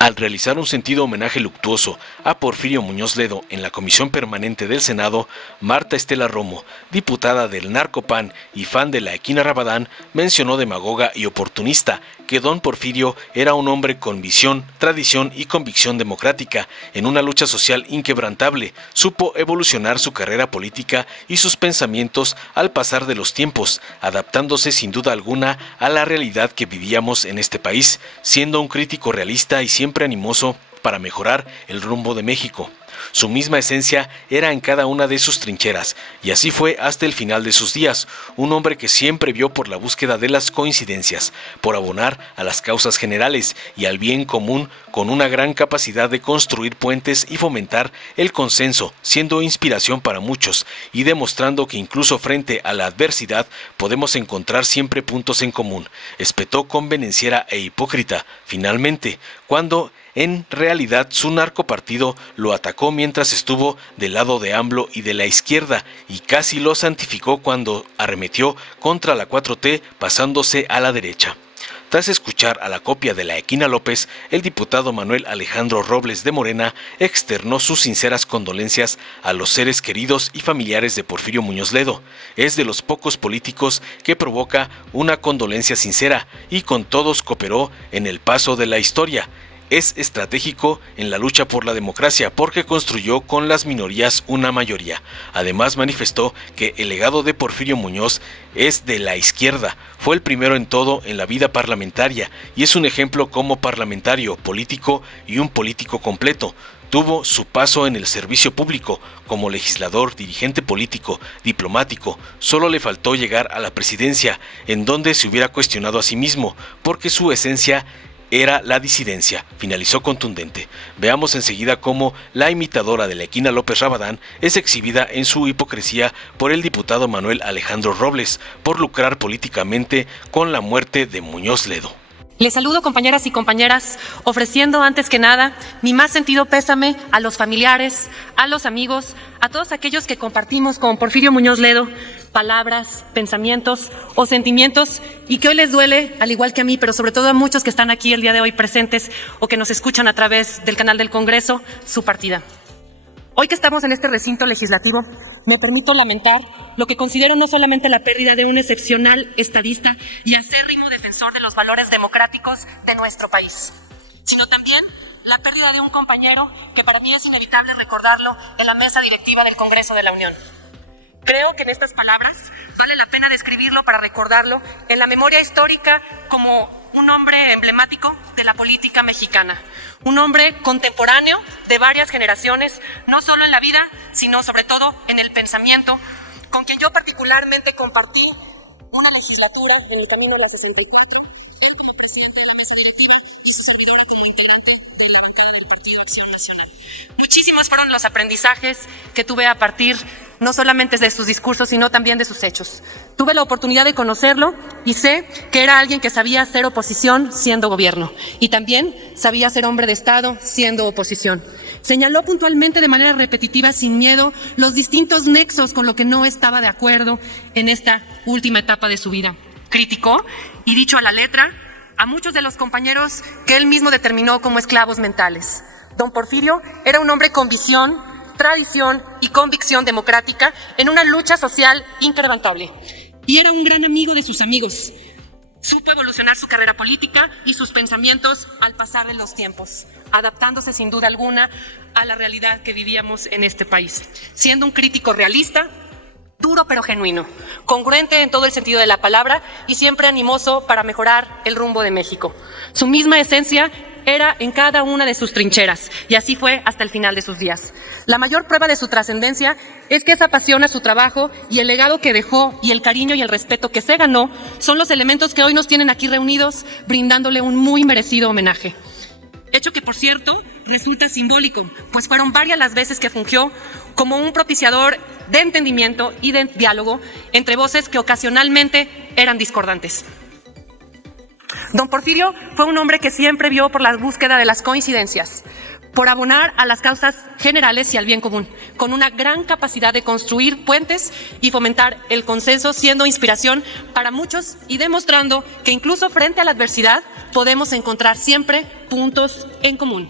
Al realizar un sentido homenaje luctuoso a Porfirio Muñoz Ledo en la Comisión Permanente del Senado, Marta Estela Romo, diputada del Narcopan y fan de la Equina Rabadán, mencionó demagoga y oportunista que don Porfirio era un hombre con visión, tradición y convicción democrática. En una lucha social inquebrantable, supo evolucionar su carrera política y sus pensamientos al pasar de los tiempos, adaptándose sin duda alguna a la realidad que vivíamos en este país, siendo un crítico realista y siempre animoso para mejorar el rumbo de México. Su misma esencia era en cada una de sus trincheras, y así fue hasta el final de sus días, un hombre que siempre vio por la búsqueda de las coincidencias, por abonar a las causas generales y al bien común, con una gran capacidad de construir puentes y fomentar el consenso, siendo inspiración para muchos y demostrando que incluso frente a la adversidad podemos encontrar siempre puntos en común. Espetó convenenciera e hipócrita, finalmente, cuando en realidad su narcopartido lo atacó mientras estuvo del lado de AMLO y de la izquierda, y casi lo santificó cuando arremetió contra la 4T pasándose a la derecha. Tras escuchar a la copia de la Equina López, el diputado Manuel Alejandro Robles de Morena externó sus sinceras condolencias a los seres queridos y familiares de Porfirio Muñoz Ledo. Es de los pocos políticos que provoca una condolencia sincera y con todos cooperó en el paso de la historia. Es estratégico en la lucha por la democracia porque construyó con las minorías una mayoría. Además manifestó que el legado de Porfirio Muñoz es de la izquierda, fue el primero en todo en la vida parlamentaria y es un ejemplo como parlamentario, político y un político completo. Tuvo su paso en el servicio público, como legislador, dirigente político, diplomático. Solo le faltó llegar a la presidencia, en donde se hubiera cuestionado a sí mismo, porque su esencia era la disidencia, finalizó contundente. Veamos enseguida cómo la imitadora de la Equina López Rabadán es exhibida en su hipocresía por el diputado Manuel Alejandro Robles, por lucrar políticamente con la muerte de Muñoz Ledo. Les saludo, compañeras y compañeras, ofreciendo antes que nada mi más sentido pésame a los familiares, a los amigos, a todos aquellos que compartimos con Porfirio Muñoz Ledo palabras, pensamientos o sentimientos y que hoy les duele, al igual que a mí, pero sobre todo a muchos que están aquí el día de hoy presentes o que nos escuchan a través del canal del Congreso, su partida. Hoy que estamos en este recinto legislativo, me permito lamentar lo que considero no solamente la pérdida de un excepcional estadista y acérrimo defensor de los valores democráticos de nuestro país, sino también la pérdida de un compañero que para mí es inevitable recordarlo en la mesa directiva del Congreso de la Unión. Creo que en estas palabras vale la pena describirlo para recordarlo en la memoria histórica como un hombre emblemático de la política mexicana, un hombre contemporáneo de varias generaciones, no solo en la vida, sino sobre todo en el pensamiento, con quien yo particularmente compartí una legislatura en el camino de la 64, él como presidente de la mesa directiva y su servidor como integrante de la bancada del Partido Acción Nacional. Muchísimos fueron los aprendizajes que tuve a partir no solamente de sus discursos, sino también de sus hechos. Tuve la oportunidad de conocerlo y sé que era alguien que sabía ser oposición siendo gobierno y también sabía ser hombre de Estado siendo oposición. Señaló puntualmente de manera repetitiva, sin miedo, los distintos nexos con lo que no estaba de acuerdo en esta última etapa de su vida. Criticó, y dicho a la letra, a muchos de los compañeros que él mismo determinó como esclavos mentales. Don Porfirio era un hombre con visión, tradición y convicción democrática en una lucha social inquebrantable. Y era un gran amigo de sus amigos. Supo evolucionar su carrera política y sus pensamientos al pasar de los tiempos, adaptándose sin duda alguna a la realidad que vivíamos en este país, siendo un crítico realista, duro pero genuino, congruente en todo el sentido de la palabra y siempre animoso para mejorar el rumbo de México. Su misma esencia era en cada una de sus trincheras, y así fue hasta el final de sus días. La mayor prueba de su trascendencia es que esa pasión a su trabajo y el legado que dejó y el cariño y el respeto que se ganó son los elementos que hoy nos tienen aquí reunidos brindándole un muy merecido homenaje. Hecho que, por cierto, resulta simbólico, pues fueron varias las veces que fungió como un propiciador de entendimiento y de diálogo entre voces que ocasionalmente eran discordantes. Don Porfirio fue un hombre que siempre vio por la búsqueda de las coincidencias, por abonar a las causas generales y al bien común, con una gran capacidad de construir puentes y fomentar el consenso, siendo inspiración para muchos y demostrando que incluso frente a la adversidad podemos encontrar siempre puntos en común.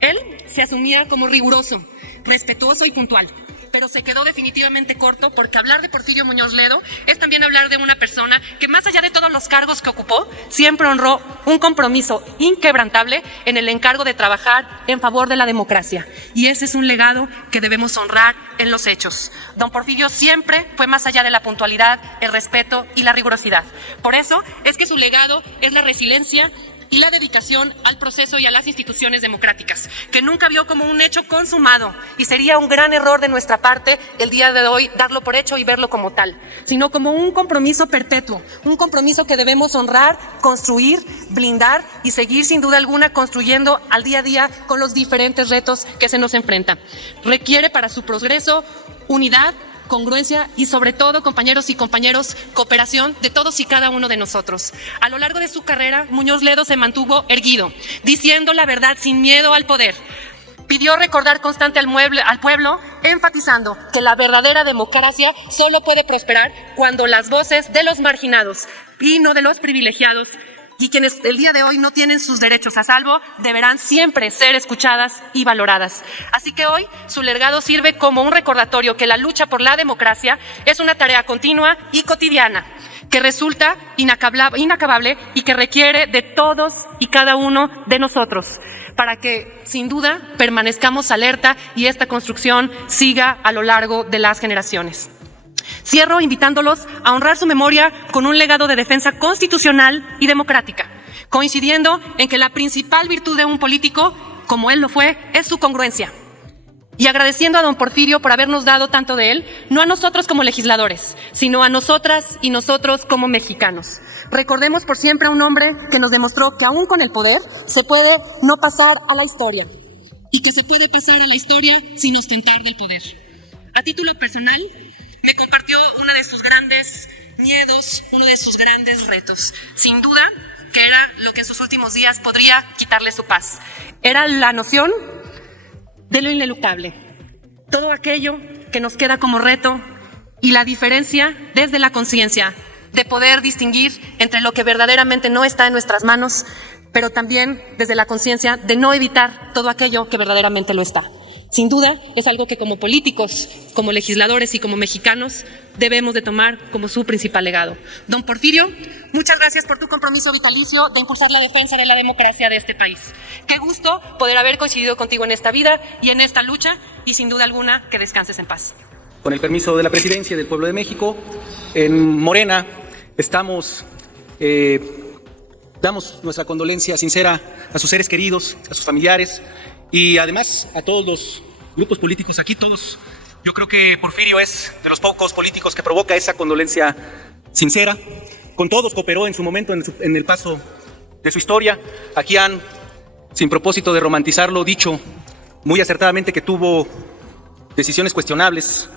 Él se asumía como riguroso, respetuoso y puntual, pero se quedó definitivamente corto, porque hablar de Porfirio Muñoz Ledo es también hablar de una persona que, más allá de todos los cargos que ocupó, siempre honró un compromiso inquebrantable en el encargo de trabajar en favor de la democracia. Y ese es un legado que debemos honrar en los hechos. Don Porfirio siempre fue más allá de la puntualidad, el respeto y la rigurosidad. Por eso es que su legado es la resiliencia y la dedicación al proceso y a las instituciones democráticas, que nunca vio como un hecho consumado, y sería un gran error de nuestra parte el día de hoy darlo por hecho y verlo como tal, sino como un compromiso perpetuo, un compromiso que debemos honrar, construir, blindar y seguir sin duda alguna construyendo al día a día con los diferentes retos que se nos enfrentan. Requiere para su progreso unidad, congruencia y, sobre todo, compañeros y compañeros, cooperación de todos y cada uno de nosotros. A lo largo de su carrera, Muñoz Ledo se mantuvo erguido, diciendo la verdad sin miedo al poder. Pidió recordar constante al pueblo, enfatizando que la verdadera democracia solo puede prosperar cuando las voces de los marginados y no de los privilegiados, y quienes el día de hoy no tienen sus derechos a salvo, deberán siempre ser escuchadas y valoradas. Así que hoy su legado sirve como un recordatorio que la lucha por la democracia es una tarea continua y cotidiana, que resulta inacabable y que requiere de todos y cada uno de nosotros, para que sin duda permanezcamos alerta y esta construcción siga a lo largo de las generaciones. Cierro invitándolos a honrar su memoria con un legado de defensa constitucional y democrática, coincidiendo en que la principal virtud de un político, como él lo fue, es su congruencia. Y agradeciendo a don Porfirio por habernos dado tanto de él, no a nosotros como legisladores, sino a nosotras y nosotros como mexicanos. Recordemos por siempre a un hombre que nos demostró que aún con el poder se puede no pasar a la historia, y que se puede pasar a la historia sin ostentar del poder. A título personal, me compartió uno de sus grandes miedos, uno de sus grandes retos. Sin duda, que era lo que en sus últimos días podría quitarle su paz. Era la noción de lo ineluctable. Todo aquello que nos queda como reto y la diferencia desde la conciencia de poder distinguir entre lo que verdaderamente no está en nuestras manos, pero también desde la conciencia de no evitar todo aquello que verdaderamente lo está. Sin duda, es algo que como políticos, como legisladores y como mexicanos debemos de tomar como su principal legado. Don Porfirio, muchas gracias por tu compromiso vitalicio de impulsar la defensa de la democracia de este país. Qué gusto poder haber coincidido contigo en esta vida y en esta lucha, y sin duda alguna que descanses en paz. Con el permiso de la Presidencia y del Pueblo de México, en Morena damos nuestra condolencia sincera a sus seres queridos, a sus familiares, y además a todos los grupos políticos aquí, todos. Yo creo que Porfirio es de los pocos políticos que provoca esa condolencia sincera. Con todos cooperó en su momento, en el paso de su historia. Aquí han, sin propósito de romantizarlo, dicho muy acertadamente que tuvo decisiones cuestionables.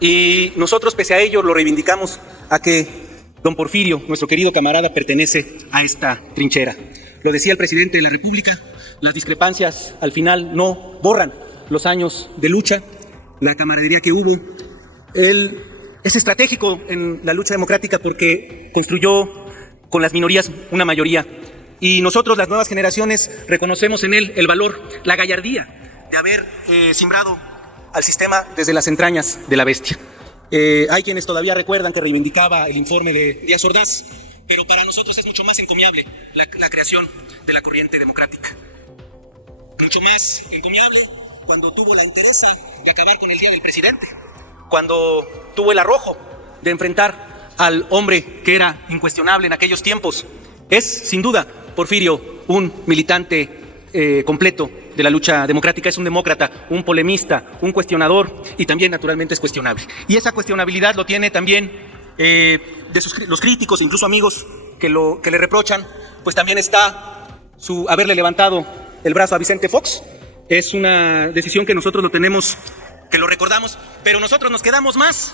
Y nosotros, pese a ello, lo reivindicamos a que don Porfirio, nuestro querido camarada, pertenece a esta trinchera. Lo decía el presidente de la República, las discrepancias al final no borran los años de lucha, la camaradería que hubo. Él es estratégico en la lucha democrática porque construyó con las minorías una mayoría. Y nosotros, las nuevas generaciones, reconocemos en él el valor, la gallardía de haber simbrado al sistema desde las entrañas de la bestia. Hay quienes todavía recuerdan que reivindicaba el informe de Díaz Ordaz, pero para nosotros es mucho más encomiable la creación de la corriente democrática. Mucho más encomiable cuando tuvo la entereza de acabar con el día del presidente, cuando tuvo el arrojo de enfrentar al hombre que era incuestionable en aquellos tiempos. Es, sin duda, Porfirio, un militante completo de la lucha democrática, es un demócrata, un polemista, un cuestionador, y también naturalmente es cuestionable. Y esa cuestionabilidad lo tiene también los críticos e incluso amigos que le reprochan, pues también está su haberle levantado el brazo a Vicente Fox. Es una decisión que nosotros que lo recordamos, pero nosotros nos quedamos más,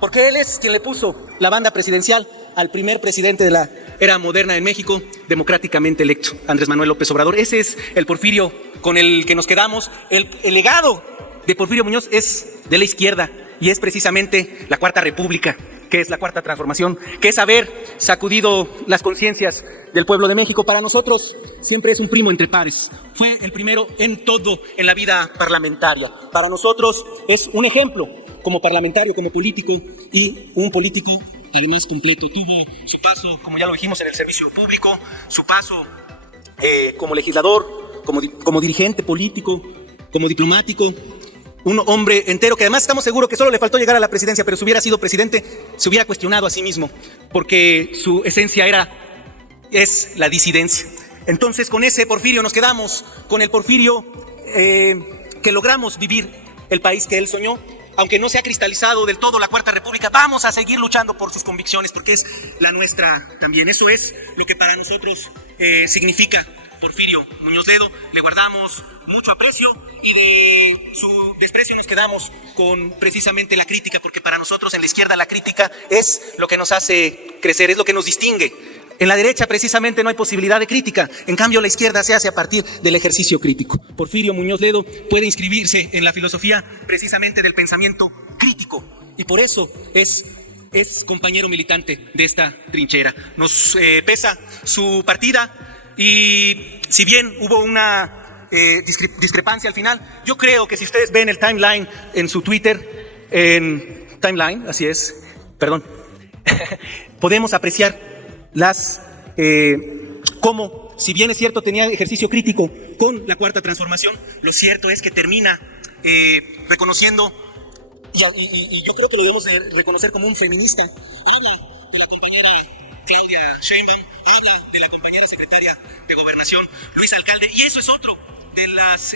porque él es quien le puso la banda presidencial al primer presidente de la era moderna en México, democráticamente electo, Andrés Manuel López Obrador. Ese es el Porfirio con el que nos quedamos. El legado de Porfirio Muñoz es de la izquierda y es precisamente la Cuarta República, que es la Cuarta Transformación, que es haber sacudido las conciencias del pueblo de México. Para nosotros siempre es un primo entre pares. Fue el primero en todo en la vida parlamentaria. Para nosotros es un ejemplo como parlamentario, como político, y un político además completo. Tuvo su paso, como ya lo dijimos, en el servicio público, su paso como legislador, como dirigente político, como diplomático. Un hombre entero que además estamos seguros que solo le faltó llegar a la presidencia, pero si hubiera sido presidente se hubiera cuestionado a sí mismo, porque su esencia es la disidencia. Entonces con ese Porfirio nos quedamos, con el Porfirio que logramos vivir el país que él soñó. Aunque no se ha cristalizado del todo la Cuarta República, vamos a seguir luchando por sus convicciones, porque es la nuestra también. Eso es lo que para nosotros significa Porfirio Muñoz Ledo. Le guardamos mucho aprecio y de su desprecio nos quedamos con precisamente la crítica, porque para nosotros en la izquierda la crítica es lo que nos hace crecer, es lo que nos distingue. En la derecha precisamente no hay posibilidad de crítica, en cambio la izquierda se hace a partir del ejercicio crítico. Porfirio Muñoz Ledo puede inscribirse en la filosofía precisamente del pensamiento crítico y por eso es compañero militante de esta trinchera. Nos pesa su partida y si bien hubo una discrepancia al final, yo creo que si ustedes ven el timeline en su Twitter, podemos apreciar cómo, si bien es cierto, tenía ejercicio crítico con la Cuarta Transformación, lo cierto es que termina reconociendo, y yo creo que lo debemos de reconocer como un feminista. Habla de la compañera Claudia Sheinbaum, habla de la compañera secretaria de Gobernación, Luisa Alcalde, y eso es otro de las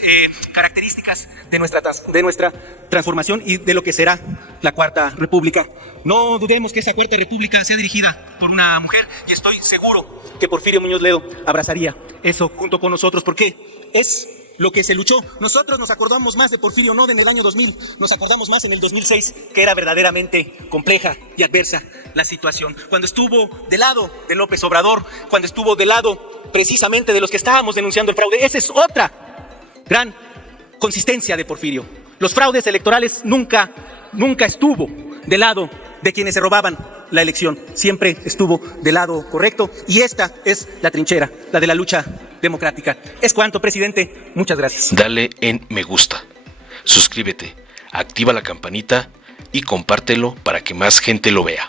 características de nuestra transformación y de lo que será la Cuarta República. No dudemos que esa Cuarta República sea dirigida por una mujer y estoy seguro que Porfirio Muñoz Ledo abrazaría eso junto con nosotros, porque es lo que se luchó. Nosotros nos acordamos más de Porfirio no en el año 2000, nos acordamos más en el 2006, que era verdaderamente compleja y adversa la situación. Cuando estuvo del lado de López Obrador, cuando estuvo del lado precisamente de los que estábamos denunciando el fraude. Esa es otra gran consistencia de Porfirio. Los fraudes electorales nunca estuvo del lado de quienes se robaban la elección. Siempre estuvo del lado correcto y esta es la trinchera, la de la lucha democrática. Es cuanto, presidente. Muchas gracias. Dale en me gusta, suscríbete, activa la campanita y compártelo para que más gente lo vea.